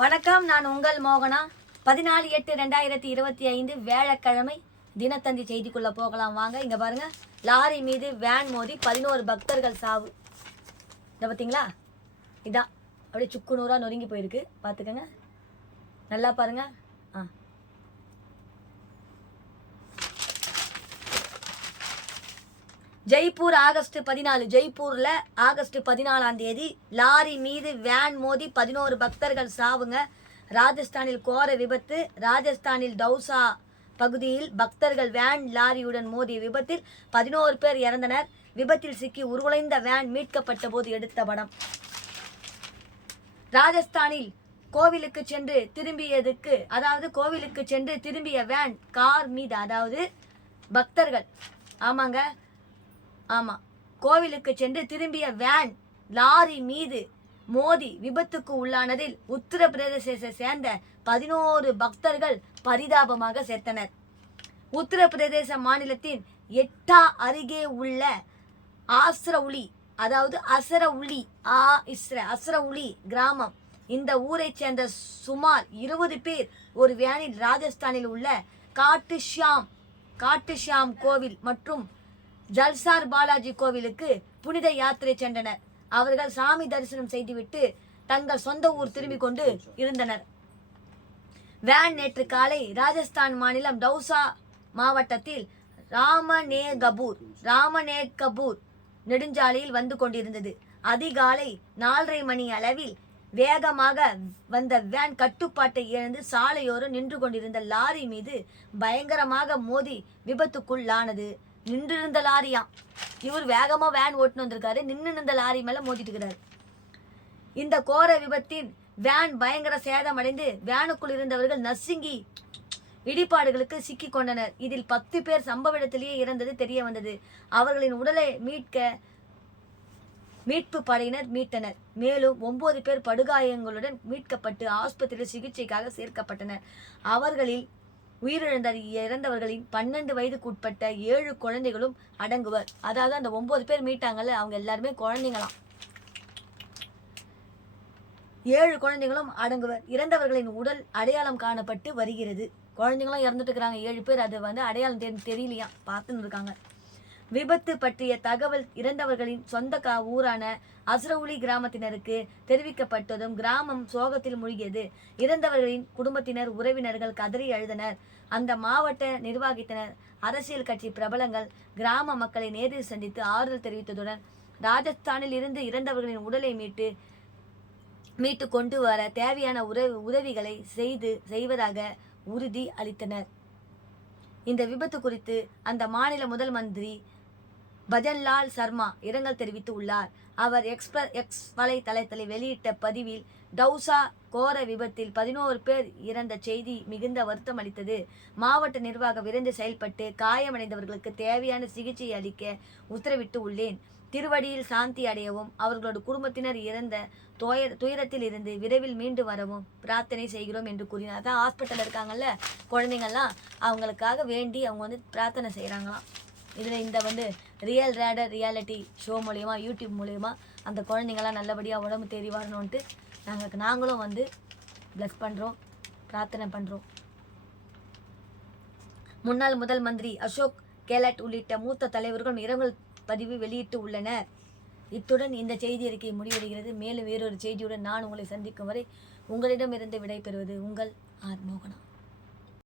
வணக்கம், நான் உங்கள் மோகனா. 14/8/2025 வியாழக்கிழமை தினத்தந்தி செய்திக்குள்ள போகலாம் வாங்க. இங்க பாருங்க, லாரி மீது வேன் மோதி 11 பக்தர்கள் சாவு. இதை பார்த்தீங்களா? இதான் அப்படியே சுக்கு நூறா நொறுங்கி போயிருக்கு. பார்த்துக்கங்க, நல்லா பாருங்க. ஜெய்ப்பூர் ஆகஸ்ட் 14. ஜெய்ப்பூர்ல ஆகஸ்ட் 14 லாரி மீது வேன் மோதி 11 பக்தர்கள் சாவுங்க. ராஜஸ்தானில் கோர விபத்து. ராஜஸ்தானில் தௌசா பகுதியில் பக்தர்கள் வேன் லாரியுடன் மோதிய விபத்தில் 11 பேர் இறந்தனர். விபத்தில் சிக்கி உருகுலைந்த வேன் மீட்கப்பட்ட போது எடுத்த படம். ராஜஸ்தானில் கோவிலுக்கு சென்று திரும்பிய வேன் கார் மீது, அதாவது பக்தர்கள், ஆமாங்க, கோவிலுக்கு சென்று திரும்பிய வேன் லாரி மீது மோதி விபத்துக்கு உள்ளானதில் உத்தரப்பிரதேசத்தை சேர்ந்த 11 பக்தர்கள் பரிதாபமாக செத்தனர். உத்தரப்பிரதேச மாநிலத்தின் எட்டா அருகே உள்ள அசரவுளி கிராமம். இந்த ஊரை சேர்ந்த சுமார் 20 பேர் ஒரு வேனில் ராஜஸ்தானில் உள்ள காட்டுஷாம் கோவில் மற்றும் ஜல்சார் பாலாஜி கோவிலுக்கு புனித யாத்திரை சென்றனர். அவர்கள் சாமி தரிசனம் செய்துவிட்டு தங்கள் சொந்த ஊர் திரும்பிக் கொண்டு இருந்தனர். வேன் நேற்று காலை ராஜஸ்தான் மாநிலம் தௌசா மாவட்டத்தில் ராமநேகபூர் நெடுஞ்சாலையில் வந்து கொண்டிருந்தது. அதிகாலை 4:30 மணி அளவில் வேகமாக வந்த வேன் கட்டுப்பாட்டை இழந்து சாலையோரம் நின்று கொண்டிருந்த லாரி மீது பயங்கரமாக மோதி விபத்துக்குள்ளானது. நின்றிருந்த லாரியா, இவர் வேகமா வேன் ஓட்டுன்னு வந்திருக்காரு, நின்று இருந்த லாரி மேல மோதிட்டு இருக்கிறாரு. இந்த கோர விபத்தின் வேன் பயங்கர சேதமடைந்து வேனுக்குள் இருந்தவர்கள் நசுங்கி இடிபாடுகளுக்கு சிக்கி கொண்டனர். இதில் 10 பேர் சம்பவ இடத்திலேயே இறந்தது தெரிய வந்தது. அவர்களின் உடலை மீட்பு படையினர் மீட்டனர். மேலும் 9 பேர் படுகாயங்களுடன் மீட்கப்பட்டு ஆஸ்பத்திரியில் சிகிச்சைக்காக சேர்க்கப்பட்டனர். அவர்களில் இறந்தவர்களின் 12 வயதுக்கு உட்பட்ட 7 குழந்தைகளும் அடங்குவர். அதாவது அந்த 9 பேர் மீட்டாங்கல்ல, அவங்க எல்லாருமே குழந்தைங்களாம். 7 குழந்தைகளும் அடங்குவர். இறந்தவர்களின் உடல் அடையாளம் காணப்பட்டு வருகிறது. குழந்தைங்களும் இறந்துட்டு இருக்கிறாங்க 7 பேர். அது அடையாளம் தெரியலையா, பார்த்துன்னு இருக்காங்க. விபத்து பற்றிய தகவல் இறந்தவர்களின் சொந்த ஊரான அசரவுளி கிராமத்தினருக்கு தெரிவிக்கப்பட்டதும் கிராமம் சோகத்தில் மூழ்கியது. இறந்தவர்களின் குடும்பத்தினர், உறவினர்கள் கதறி அழுதனர். அந்த மாவட்ட நிர்வாகத்தினர், அரசியல் கட்சி பிரபலங்கள் கிராம மக்களை நேரில் சந்தித்து ஆறுதல் தெரிவித்ததுடன் ராஜஸ்தானில் இருந்து இறந்தவர்களின் உடலை மீட்டு கொண்டு வர தேவையான உதவிகளை செய்வதாக உறுதி அளித்தனர். இந்த விபத்து குறித்து அந்த மாநில முதல் மந்திரி பஜன்லால் சர்மா இரங்கல் தெரிவித்து உள்ளார். அவர் எக்ஸ் வலைத்தளத்தில் வெளியிட்ட பதிவில், டவுசா கோர விபத்தில் 11 பேர் இறந்த செய்தி மிகுந்த வருத்தம் அளித்தது. மாவட்ட நிர்வாகம் விரைந்து செயல்பட்டு காயமடைந்தவர்களுக்கு தேவையான சிகிச்சை அளிக்க உத்தரவிட்டு உள்ளேன். திருவடியில் சாந்தி அடையவும் அவர்களோட குடும்பத்தினர் இறந்த துயரத்தில் இருந்து விரைவில் மீண்டு வரவும் பிரார்த்தனை செய்கிறோம் என்று கூறினார். அதான் ஹாஸ்பிட்டல் இருக்காங்கல்ல குழந்தைங்கள்லாம், அவங்களுக்காக வேண்டி அவங்க பிரார்த்தனை செய்கிறாங்களாம். இதில் இந்த ரியாலிட்டி ஷோ மூலயமா, யூடியூப் மூலயமா அந்த குழந்தைங்கள்லாம் நல்லபடியாக உடம்பு தேறி வரணுன்ட்டு நாங்களும் ப்ளஸ் பண்ணுறோம், பிரார்த்தனை பண்ணுறோம். முன்னாள் முதல் மந்திரி அசோக் கெலாட் உள்ளிட்ட மூத்த தலைவர்களும் இரங்கல் பதிவு வெளியிட்டு உள்ளனர். இத்துடன் இந்த செய்தி அறிக்கை முடிவடைகிறது. மேலும் வேறொரு செய்தியுடன் நான் உங்களை சந்திக்கும் வரை உங்களிடமிருந்து விடைபெறுவது உங்கள் ஆர் மோகனா.